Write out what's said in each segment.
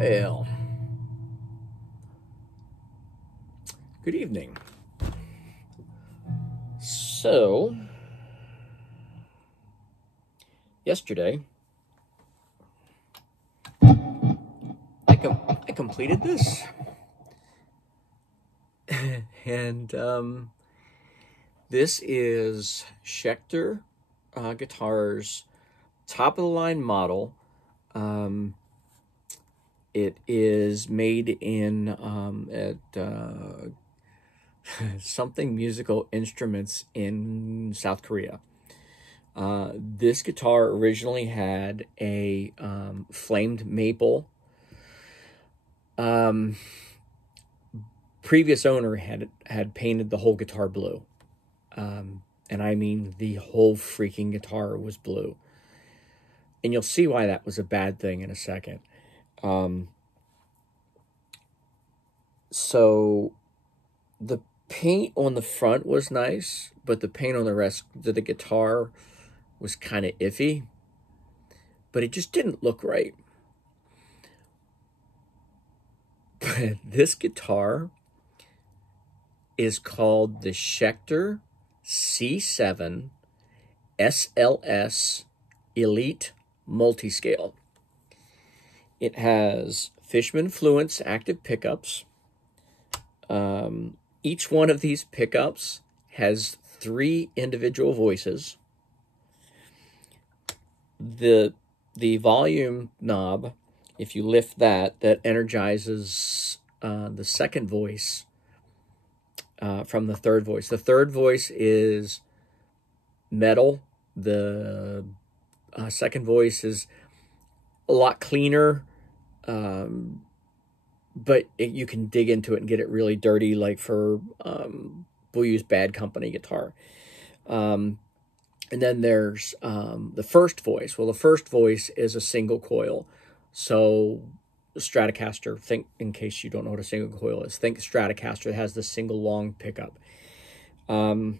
Well, good evening. So, yesterday, I completed this. And this is Schecter Guitars top of the line model. It is made in at something musical instruments in South Korea. This guitar originally had a flamed maple. Previous owner had painted the whole guitar blue. And I mean the whole freaking guitar was blue. And you'll see why that was a bad thing in a second. So the paint on the front was nice, but the paint on the rest of the guitar was kind of iffy. But it just didn't look right. But this guitar is called the Schecter C-7 SLS Elite Multiscale. It has Fishman Fluence active pickups. Each one of these pickups has 3 individual voices. The volume knob, if you lift that energizes the second voice from the third voice. The third voice is metal. The second voice is a lot cleaner, but you can dig into it and get it really dirty, like for we'll use Bad Company guitar. And then there's the first voice. Well, the first voice is a single coil. So Stratocaster, think, in case you don't know what a single coil is, think Stratocaster has the single long pickup. What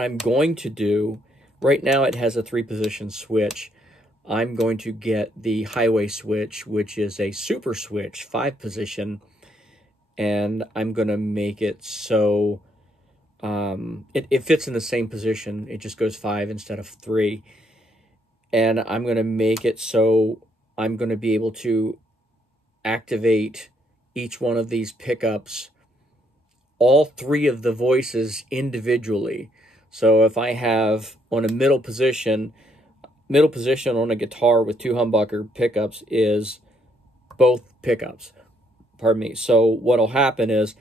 I'm going to do, right now it has a 3-position switch. I'm going to get the highway switch, which is a super switch, 5-position, and I'm going to make it so it fits in the same position. It just goes 5 instead of 3. And I'm going to make it so I'm going to be able to activate each one of these pickups, all 3 of the voices individually. So if I have on a middle position on a guitar with 2 humbucker pickups is both pickups. Pardon me. So what'll happen is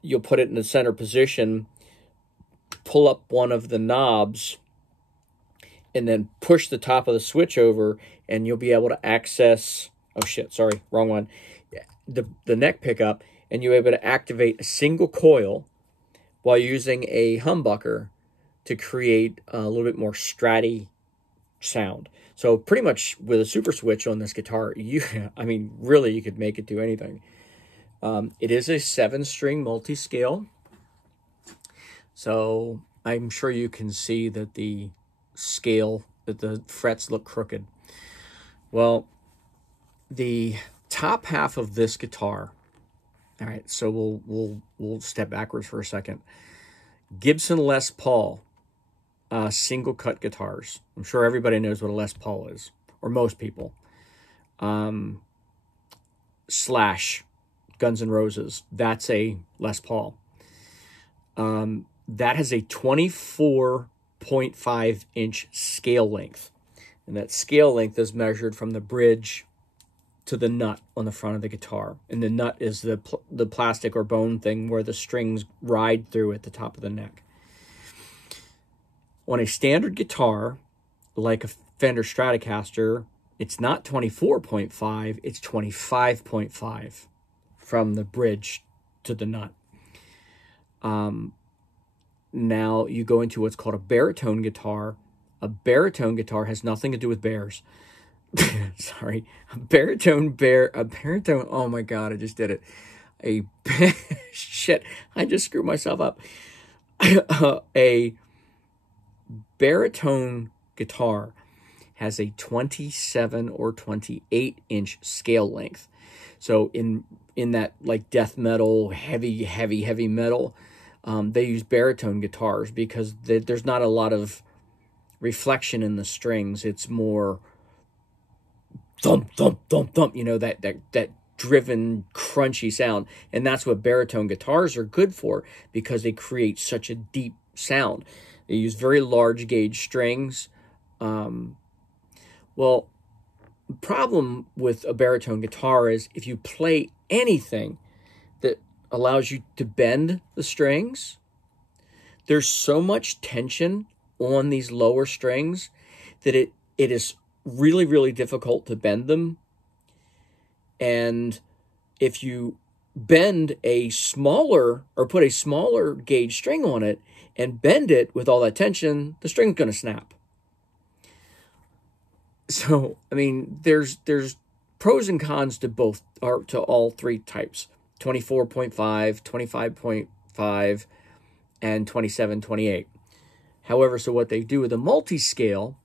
you'll put it in the center position, pull up one of the knobs, and then push the top of the switch over, and you'll be able to access, oh shit, sorry, wrong one, the neck pickup, and you'll be able to activate a single coil while using a humbucker to create a little bit more stratty sound. So pretty much with a super switch on this guitar, I mean, really, you could make it do anything. It is a 7-string multi-scale. So I'm sure you can see that the frets look crooked. Well, the top half of this guitar, all right, so we'll step backwards for a second. Gibson Les Paul single cut guitars. I'm sure everybody knows what a Les Paul is, or most people. Slash Guns N' Roses, that's a Les Paul. That has a 24.5-inch scale length. And that scale length is measured from the bridge to the nut on the front of the guitar. And the nut is the plastic or bone thing where the strings ride through at the top of the neck. On a standard guitar, like a Fender Stratocaster, it's not 24.5, it's 25.5 from the bridge to the nut. Now you go into what's called a baritone guitar. A baritone guitar has nothing to do with bears. Sorry. A baritone, oh my God, I just did it. Shit, I just screwed myself up. A baritone guitar has a 27 or 28-inch scale length. So in that like death metal, heavy metal, they use baritone guitars because there's not a lot of reflection in the strings. It's more thump, thump, thump, thump, you know, that driven, crunchy sound. And that's what baritone guitars are good for, because they create such a deep sound. They use very large gauge strings. Well, the problem with a baritone guitar is if you play anything that allows you to bend the strings, there's so much tension on these lower strings that it is really, really difficult to bend them. And if you bend a smaller, or put a smaller gauge string on it and bend it with all that tension, the string's going to snap. So, I mean, there's pros and cons to both, or to all three types: 24.5, 25.5, and 27, 28. However, so what they do with a multiscale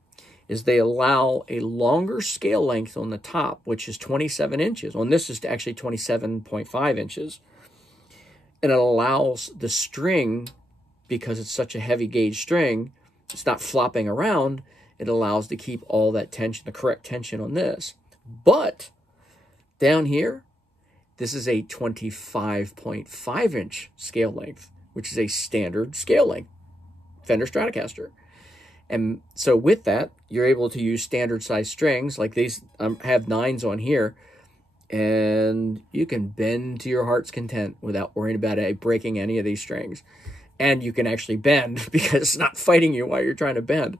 is they allow a longer scale length on the top, which is 27 inches. On this is actually 27.5 inches. And it allows the string, because it's such a heavy gauge string, it's not flopping around. It allows to keep all that tension, the correct tension on this. But down here, this is a 25.5 inch scale length, which is a standard scale length Fender Stratocaster. And so with that, you're able to use standard size strings like these. Have 9s on here, and you can bend to your heart's content without worrying about breaking any of these strings. And you can actually bend because it's not fighting you while you're trying to bend.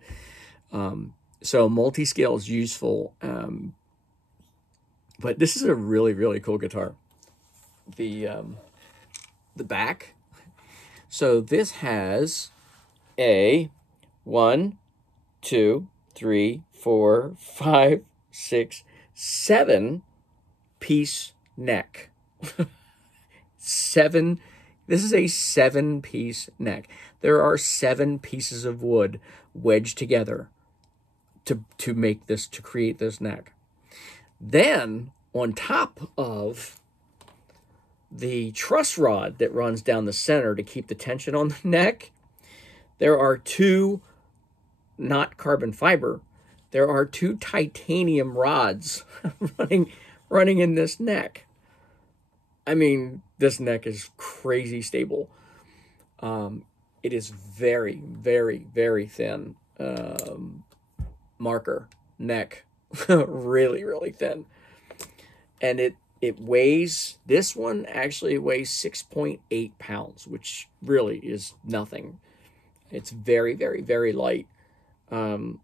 So multi-scale is useful. But this is a really, really cool guitar. The back. So this has a 1, 2, 3, 4, 5, 6, 7 piece neck. 7. This is a 7-piece neck. There are 7 pieces of wood wedged together to make this, to create this neck. Then on top of the truss rod that runs down the center to keep the tension on the neck, there are 2, not carbon fiber, there are 2 titanium rods running in this neck. I mean, this neck is crazy stable. It is very, very, very thin marker neck. Really, really thin. And it weighs, this one actually weighs 6.8 pounds, which really is nothing. It's very, very, very light. The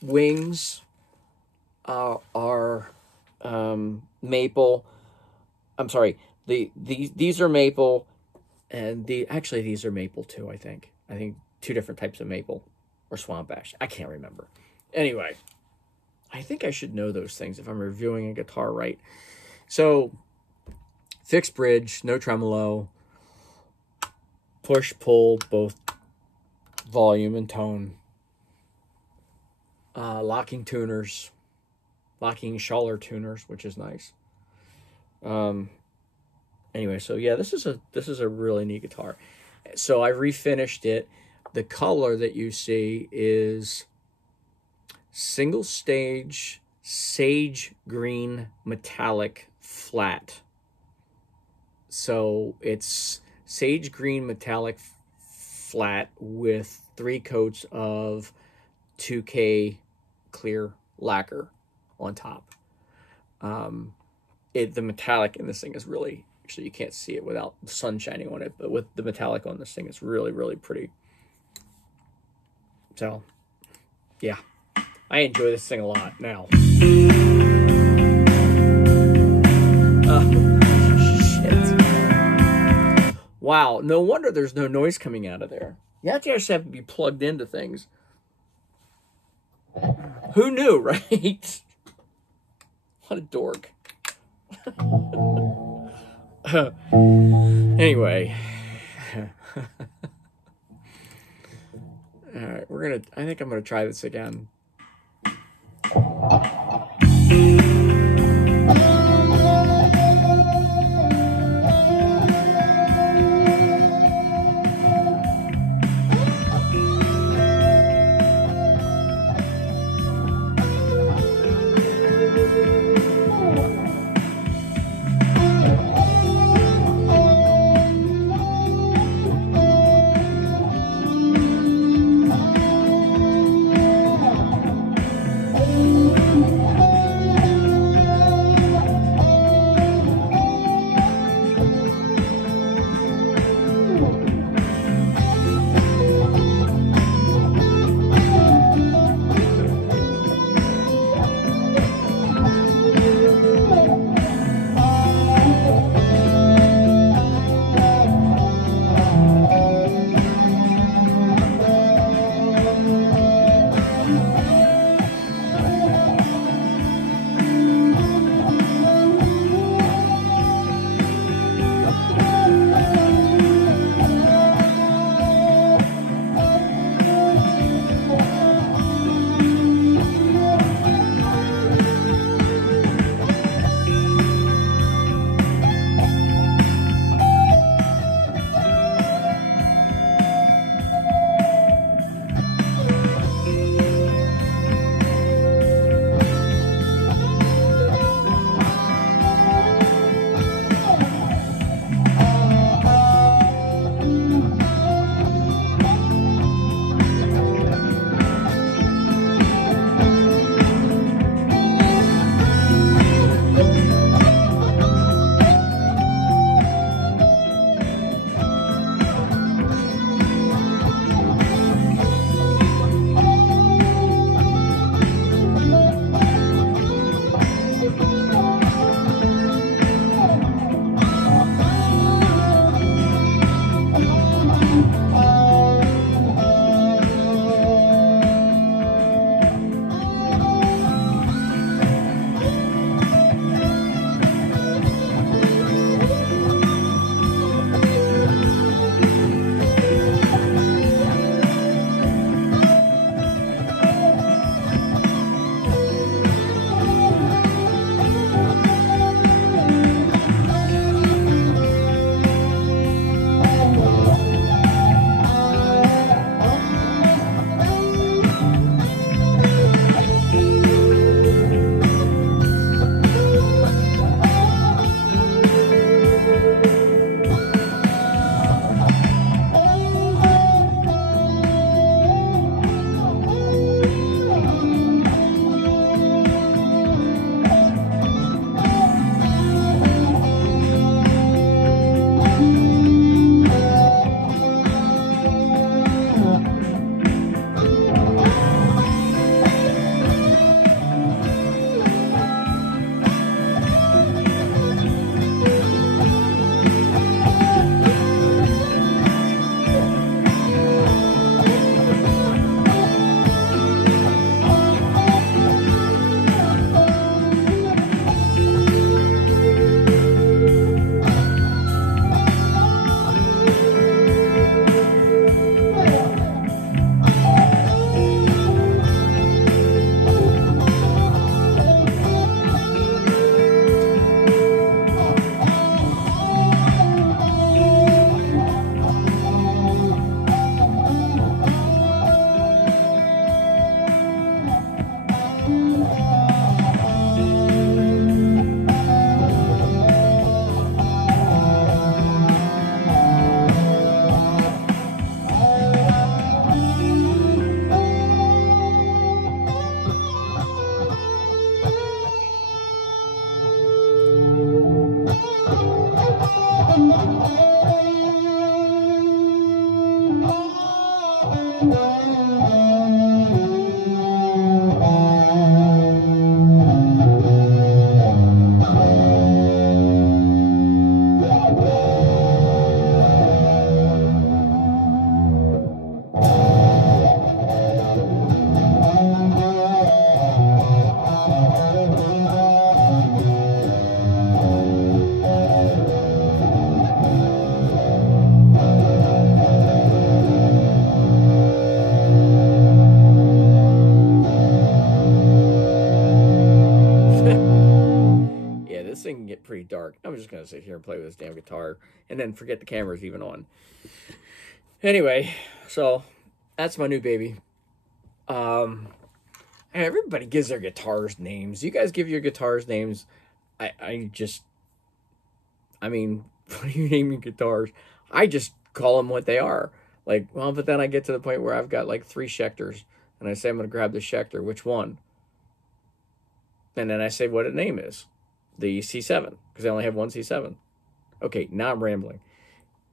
wings are maple. I'm sorry. These are maple, and these are maple too. I think 2 different types of maple or swamp ash. I can't remember. Anyway, I think I should know those things if I'm reviewing a guitar right. So, fixed bridge, no tremolo, push pull both volume and tone, locking tuners, locking Schaller tuners, which is nice. Anyway, so yeah, this is a really neat guitar. So I refinished it. The color that you see is single stage sage green metallic flat. So it's sage green metallic flat with 3 coats of 2K clear lacquer on top. The metallic in this thing is really, actually you can't see it without the sun shining on it, but with the metallic on this thing, it's really, really pretty. So, yeah, I enjoy this thing a lot now. Shit. Wow, no wonder there's no noise coming out of there. You have to actually have to be plugged into things. Who knew, right? What a dork. Anyway. All right, I think I'm gonna try this again. pretty dark. I'm just going to sit here and play with this damn guitar and then forget the camera's even on. Anyway, so that's my new baby. Everybody gives their guitars names. You guys give your guitars names. I mean, what do you name your guitars? I just call them what they are. Like, well, but then I get to the point where I've got like 3 Schecters, and I say I'm going to grab the Schecter. Which one? And then I say what its name is. The C7, because I only have one C7. Okay, now I'm rambling.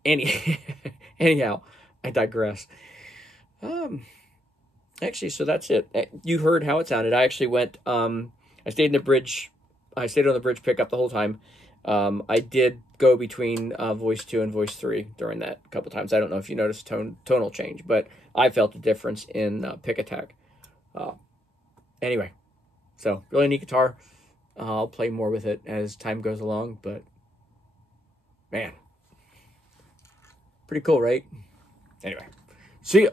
Anyhow, I digress. Actually, so that's it. You heard how it sounded. I actually went, I stayed in the bridge. I stayed on the bridge pickup the whole time. I did go between voice 2 and voice 3 during that a couple times. I don't know if you noticed tonal change, but I felt a difference in pick attack. Anyway, so really neat guitar. I'll play more with it as time goes along, but man, pretty cool, right? Anyway, see ya.